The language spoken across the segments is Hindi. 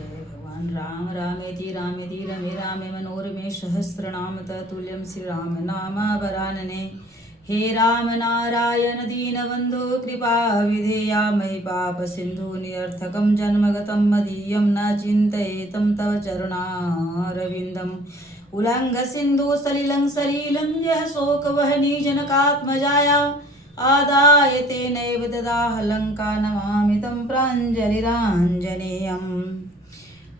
जय भगवान राम रामेति रामेति रमे रामे मनोरमे सहस्रनाम तत्तुल्यं श्रीराम नाम वरानने। हे राम नारायण दीनबन्धु कृपा विधेया मयि पाप सिन्धु निरर्थकं जन्मगतं मदीयं न चिन्तयेतं तव चरणारविन्दम्। उल्लङ्घ सिन्धु सलिलं सलीलं यः शोकवहनी जनकात्मजाया आदाय तेनैव ददाह लङ्का नमामि तं प्राञ्जलिराञ्जनेयम्।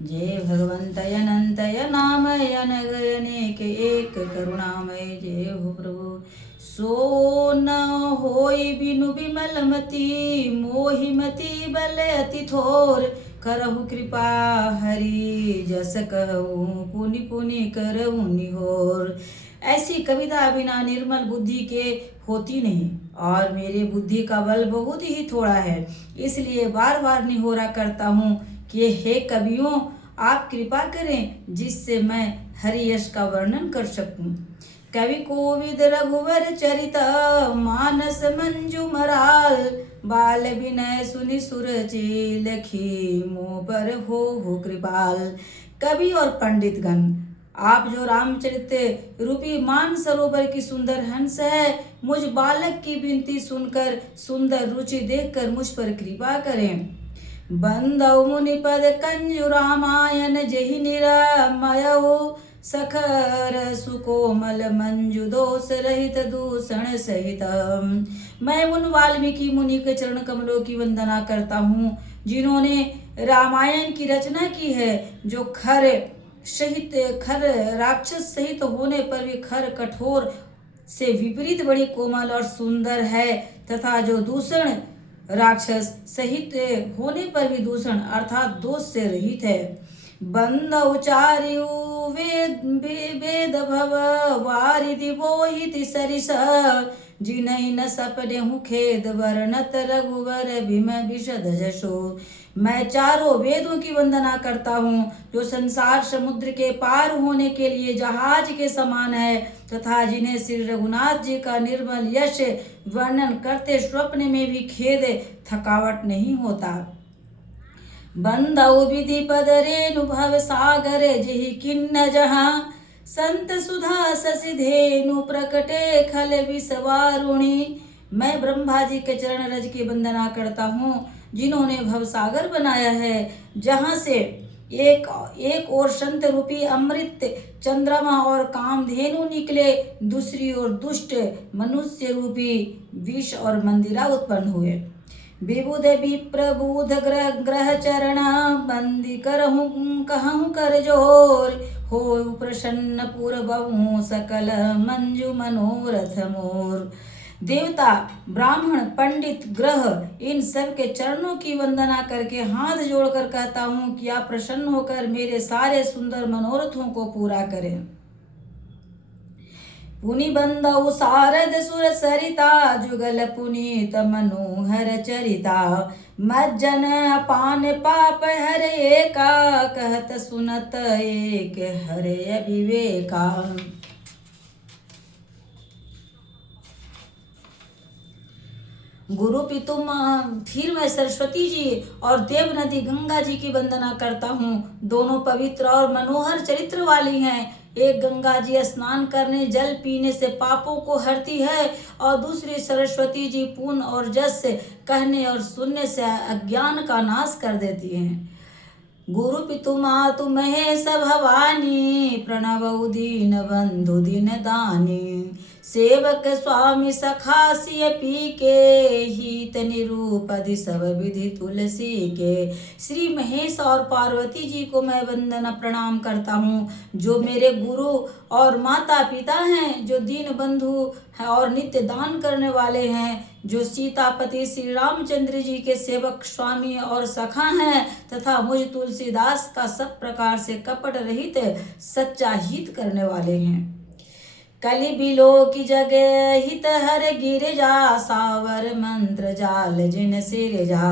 जय भगवन्तय अनन्तय नामय अनगनेक एक करुणामय। जय हो प्रभु। सो न होई बिनु बिमल मति मोहि मति बल अति थोर करहु कृपा हरि जस कहूँ पुनि पुनि करहु निहोर। ऐसी कविता बिना निर्मल बुद्धि के होती नहीं और मेरे बुद्धि का बल बहुत ही थोड़ा है, इसलिए बार बार निहोरा करता हूँ कि हे कवियों आप कृपा करें जिससे मैं हरि यश का वर्णन कर सकूं। कवि कोविद रघुवर चरित मानस मंजू मराल बाल विनय सुनि सुरची लखी मुँह पर हो कृपाल। कवि और पंडित गण, आप जो रामचरित रूपी मान सरोवर की सुंदर हंस है, मुझ बालक की विनती सुनकर सुंदर रुचि देखकर मुझ पर कृपा करें। बंदौ मुनिपद कंजु रामायण जहि निरमयौ सखर सुकोमल मंजु दोष रहित दूषण सहित। मैं उन वाल्मीकि मुनि के चरण कमलों की वंदना करता हूँ जिन्होंने रामायण की रचना की है, जो खर राक्षस सहित होने पर भी खर कठोर से विपरीत बड़ी कोमल और सुंदर है, तथा जो दूषण राक्षस सहित होने पर भी दूषण अर्थात दोष से रहित है। बंद उचार्यु वेद भव वारिधि बोहिति सरिस जिनहि न सपनेहु खेद वर्णत रघुवर भीम विशद जशो। मैं चारों वेदों की वंदना करता हूँ जो संसार समुद्र के पार होने के लिए जहाज के समान है, तथा जिन्हें श्री रघुनाथ जी का निर्मल यश वर्णन करते स्वप्न में भी खेद थकावट नहीं होता। बंदौ विधि पद रेणु भव सागर जहि किन्न जहाँ संत सुधा शशि धेनु प्रकटे खल विषवारुणी। मैं ब्रह्मा जी के चरण रज की वंदना करता हूँ जिन्होंने भवसागर बनाया है, जहाँ से एक ओर संत रूपी अमृत चंद्रमा और कामधेनु निकले, दूसरी ओर दुष्ट मनुष्य रूपी विष और मंदिरा उत्पन्न हुए। विबुध विप्रबुध ग्रह चरण बंदी करहूँ कहूँ कर जोर हो प्रसन्न पूर्वहूँ सकल मंजु मनोरथ मोर। देवता ब्राह्मण पंडित ग्रह इन सब के चरणों की वंदना करके हाथ जोड़कर कहता हूँ कि आप प्रसन्न होकर मेरे सारे सुंदर मनोरथों को पूरा करें। पुनि बंदौ सारद सुर सरिता जुगल पुनीत मनोहर चरिता मज्जन अपान पाप हर एका कहत सुनत एक हरे अविवेका। गुरु पितुम फिर मैं सरस्वती जी और देव नदी गंगा जी की वंदना करता हूँ। दोनों पवित्र और मनोहर चरित्र वाली हैं। एक गंगा जी स्नान करने जल पीने से पापों को हरती है और दूसरी सरस्वती जी पुण्य और जस कहने और सुनने से अज्ञान का नाश कर देती हैं। गुरु पितु मातु महेश भवानी प्रणवौ दीन बंधु दीन दानी सेवक स्वामी सखासिय पी के हित निरूपधि सब विधि तुलसी के। श्री महेश और पार्वती जी को मैं वंदना प्रणाम करता हूँ, जो मेरे गुरु और माता पिता हैं, जो दीन बंधु हैं और नित्य दान करने वाले हैं, जो सीतापति श्री रामचंद्र जी के सेवक स्वामी और सखा हैं, तथा मुझ तुलसीदास का सब प्रकार से कपट रहित सच्चा हित करने वाले हैं। कलि बिलो की जगह हित हर गिर जा सावर मंत्र जाल जिन सिर जा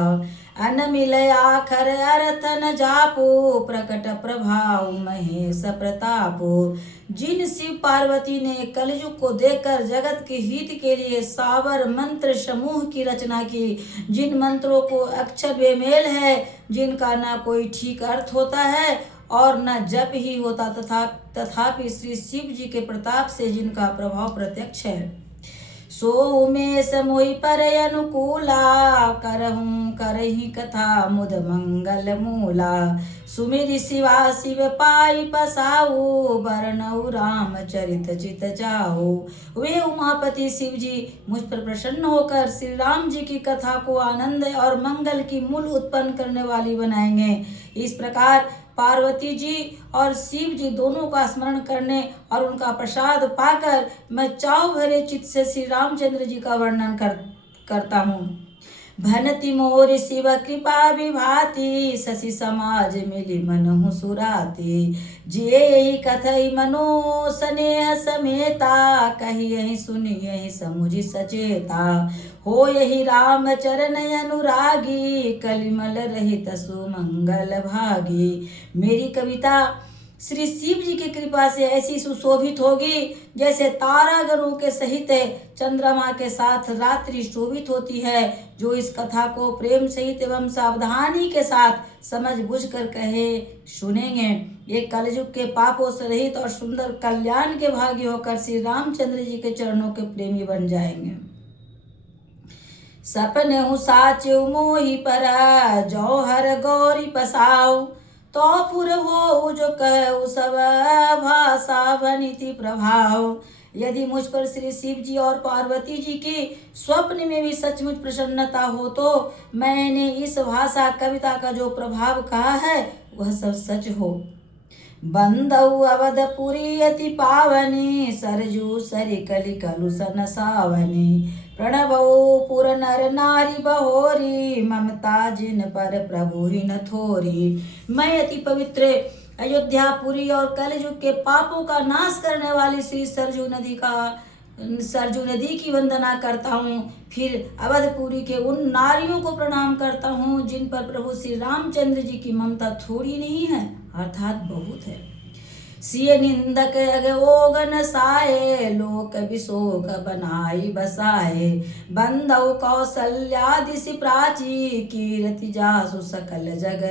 अन मिलया खर अर्थ न जापो, प्रकट प्रभाव महेश प्रतापो। जिन शिव पार्वती ने कलयुग को देखकर जगत के हित के लिए सावर मंत्र समूह की रचना की, जिन मंत्रों को अक्षर बेमेल है, जिनका न कोई ठीक अर्थ होता है और न जप ही होता, तथापि श्री शिव जी के प्रताप से जिनका प्रभाव प्रत्यक्ष है, सो उमेश मोहि पर अनुकूला, करही कथा मुद मंगल मूला। सुमिरि शिवा शिव पाई पसाऊ, बरनऊ राम चरित चित जाओ। वे उमापति शिव जी मुझ पर प्रसन्न होकर श्री राम जी की कथा को आनंद और मंगल की मूल उत्पन्न करने वाली बनाएंगे। इस प्रकार पार्वती जी और शिव जी दोनों का स्मरण करने और उनका प्रसाद पाकर मैं चाव भरे चित्त से श्री रामचंद्र जी का वर्णन करता हूँ। भनति मोर शिव कृपा विभाति, शशि समाज मिली मनहु सुराती। जे यही कथई मनो स्नेह समेता, कही यही सुनी यही समुझि सचेता। हो यही राम चरण अनुरागी, कलिमल रहित सुमंगल भागी। मेरी कविता श्री शिव जी की कृपा से ऐसी सुशोभित होगी जैसे तारागणों के सहित चंद्रमा के साथ रात्रि शोभित होती है। जो इस कथा को प्रेम सहित एवं सावधानी के साथ समझ बुझ कर कहे सुनेंगे, ये कलयुग के पापों से रहित और सुंदर कल्याण के भागी होकर श्री रामचंद्र जी के चरणों के प्रेमी बन जाएंगे। सपने हूँ साचु मोहि पर, जौहर गौरी पसाऊ। तो पुर हो जो कहु सब, भाषा वनिति प्रभाव। यदि मुझ पर श्री शिव जी और पार्वती जी की स्वप्न में भी सचमुच प्रसन्नता हो, तो मैंने इस भाषा कविता का जो प्रभाव कहा है वह सब सच हो। बंदऊ अवधपुरी अति पावनी, सरजू सरि कलि कलुषन सावनी। प्रणवऊ पुर नर नारी बहोरी, ममता जिन पर प्रभु ही न थोरी। मैं अति पवित्र अयोध्यापुरी और कलयुग के पापों का नाश करने वाली श्री सरजू नदी की वंदना करता हूँ। फिर अवधपुरी के उन नारियों को प्रणाम करता हूँ जिन पर प्रभु श्री रामचंद्र जी की ममता थोड़ी नहीं है अर्थात बहुत है। सिय निंदक अगोगन साए, लोक विशोक बनाई बसाए। बंदौ कौशल्यादिशि प्राची, कीर्ति जासु सकल जग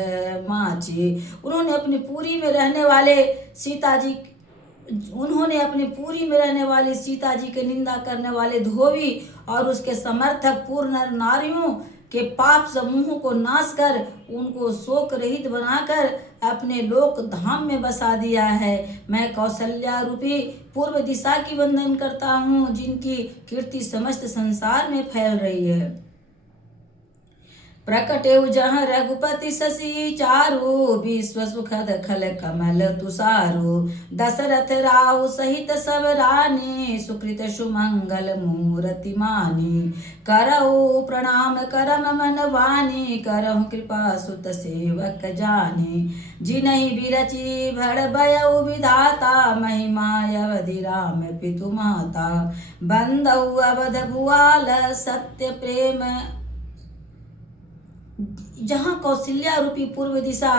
माची। उन्होंने अपनी पुरी में रहने वाले सीता जी के निंदा करने वाले धोबी और उसके समर्थक पूर्ण नारियों के पाप समूह को नाश कर उनको शोक रहित बनाकर अपने लोक धाम में बसा दिया है। मैं कौशल्या रूपी पूर्व दिशा की वंदन करता हूँ जिनकी कीर्ति समस्त संसार में फैल रही है। प्रकटेउ जहाँ रघुपति शशि चारु, विश्व सुखद खल कमल तुषारु। दशरथ राहु सहित सब रानी, सुकृत सुमंगल मूर्ति मानी। करहु प्रणाम करम मन वाणी, करहु कृपा सुत सेवक जानी। जिनहि बिरचि भड़ भयउ विधाता, महिमा अवधि राम पितु माता। बंदउ अवध भुआल सत्य प्रेम, जहाँ कौशल्या रूपी पूर्व दिशा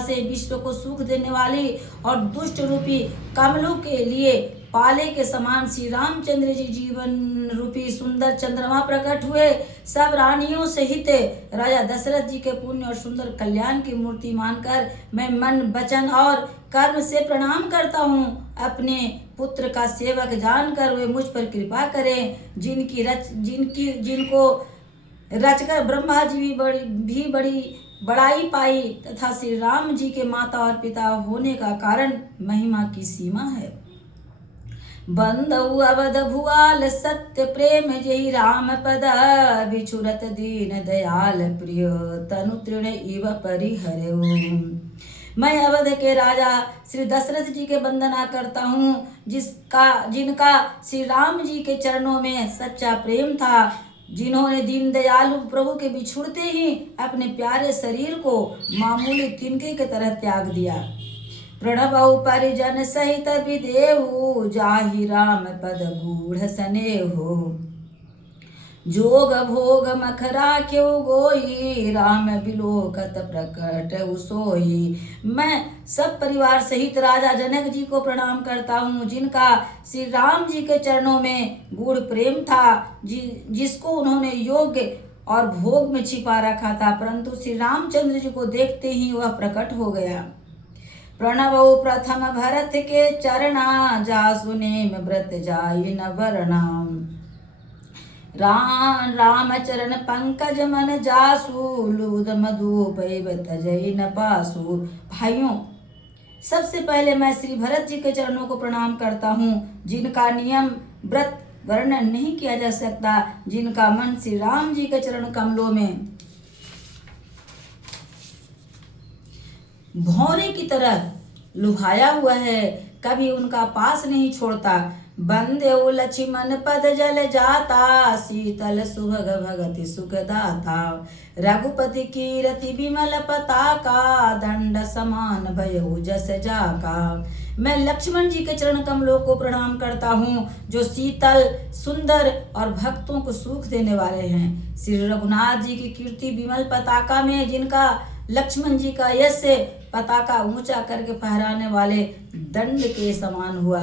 से विश्व को सुख देने वाली और दुष्ट रूपी कमलों के लिए पाले के समान श्री रामचंद्र जी जीवन रूपी सुंदर चंद्रमा प्रकट हुए। सब रानियों सहित राजा दशरथ जी के पुण्य और सुंदर कल्याण की मूर्ति मानकर मैं मन वचन और कर्म से प्रणाम करता हूँ। अपने पुत्र का सेवक जानकर वे मुझ पर कृपा करें। जिनको रचकर ब्रह्मा जी भी बड़ी बड़ाई पाई तथा श्री राम जी के माता और पिता होने का कारण महिमा की सीमा है। बंदउ अवध भुआल सत्य प्रेम जहि राम पद, बिछुरत दीन दयाल प्रिय तनु तृण इव परिहरऊ। मैं अवध के राजा श्री दशरथ जी के वंदना करता हूँ जिनका श्री राम जी के चरणों में सच्चा प्रेम था, जिन्होंने दीन दयालु प्रभु के बिछुड़ते ही अपने प्यारे शरीर को मामूली तिनके की तरह त्याग दिया। प्रणवउ परिजन सहित विदेहु, जाहि राम पद गूढ़ स्नेहु। जोग भोग मखरा क्यों गोई, राम बिलोकत प्रकट उसोई। मैं सब परिवार सहित राजा जनक जी को प्रणाम करता हूँ, जिनका श्री राम जी के चरणों में गूढ़ प्रेम था, जिसको उन्होंने योग्य और भोग में छिपा रखा था, परंतु श्री रामचंद्र जी को देखते ही वह प्रकट हो गया। प्रणवो प्रथम भरत के चरणा, जासु नेम व्रत जाई न वर्णाम। राम चरण पंकज मन जासु, लूद मधु पैब तजई न पासु। भाइयों, सबसे पहले मैं श्री भरत जी के चरणों को प्रणाम करता हूँ, जिनका नियम व्रत वर्णन नहीं किया जा सकता, जिनका मन श्री राम जी के चरण कमलों में भौरे की तरह लुभाया हुआ है, कभी उनका पास नहीं छोड़ता। बंदे लक्ष्मण पद जल जाता, शीतल सुभग भगति सुख दाता। रघुपति कीरति विमल पताका, दंड समान भयउ जस जाका। मैं लक्ष्मण जी के चरण कमलों को प्रणाम करता हूँ, जो शीतल सुंदर और भक्तों को सुख देने वाले हैं। श्री रघुनाथ जी की कीर्ति विमल पताका में, जिनका लक्ष्मण जी का यश से पताका ऊंचा करके फहराने वाले दंड के समान हुआ।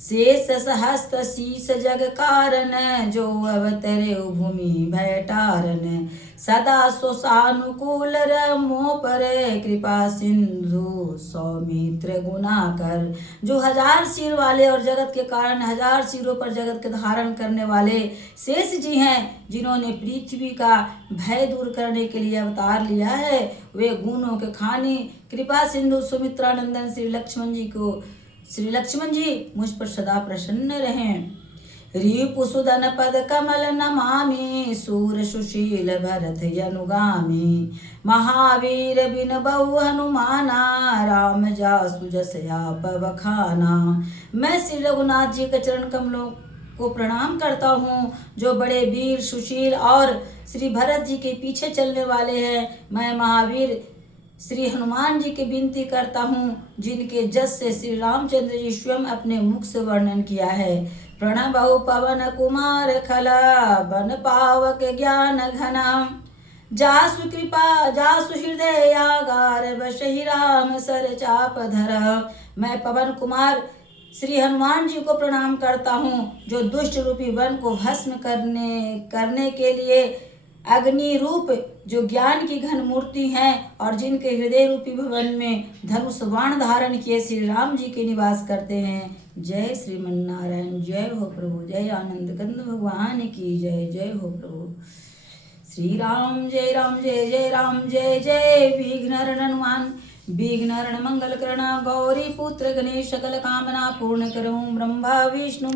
शेष सहस्त शीस जग कारण, जो अवतरे भूमि भयटारन। सदा सुसानुकूल रमो पर, कृपा सिंधु सौमित्र गुणाकर। जो 1000 सिर वाले और जगत के कारण 1000 सिरों पर जगत के धारण करने वाले शेष जी हैं, जिन्होंने पृथ्वी का भय दूर करने के लिए अवतार लिया है। वे गुणों के खानी कृपा सिंधु सुमित्रानंदन श्री लक्ष्मण जी मुझ पर सदा प्रसन्न रहें। रिपुसुदन पद कमल नमामि, सूर सुशील भरत अनुगामी। महावीर बिन बहु हनुमाना, राम जासु जस आप बखाना। मैं श्री रघुनाथ जी के चरण कमलों को प्रणाम करता हूँ, जो बड़े वीर सुशील और श्री भरत जी के पीछे चलने वाले हैं। मैं महावीर श्री हनुमान जी की विनती करता हूँ, जिनके जस से श्री रामचंद्र जी स्वयं अपने मुख से वर्णन किया है। प्रणबहु पवन कुमार खला, बन पावक ज्ञान घना। जासु कृपा जासु हृदय आगार, बसहि राम सर चाप धरा। मैं पवन कुमार श्री हनुमान जी को प्रणाम करता हूँ, जो दुष्ट रूपी वन को भस्म करने के लिए अग्नि रूप जो ज्ञान की घन मूर्ति हैं, और जिनके हृदय रूपी भवन में धनुष बाण धारण किए श्री राम जी के निवास करते हैं। जय श्रीमन नारायण, जय हो प्रभु, जय आनंद कंद भगवान की जय, जय हो प्रभु। श्री राम जय राम, जय जय राम, जय जय विघ्नहरण हनुमान। विघ्नहरण मंगल करण, गौरी पुत्र गणेश, सकल कामना पूर्ण करूं। ब्रह्मा विष्णु